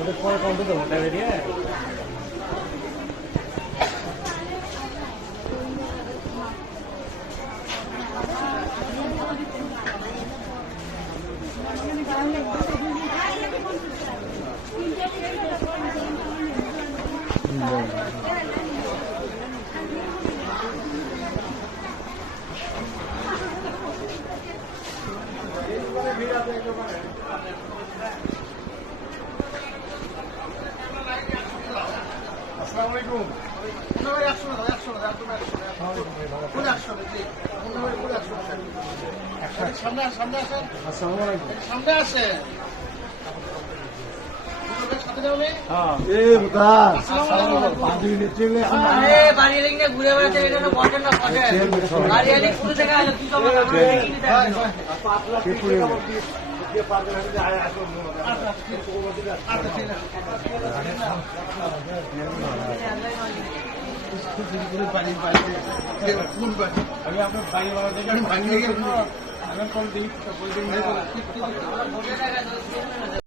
ওদের পরে কমতে তো ঘন্টা বেরিয়ে সামনে আসে ঘুরে বেড়াতে বসেন না আমি আপনার বাড়ি বাবা থেকে আমি ভাঙিয়ে গিয়ে আমি কল দিই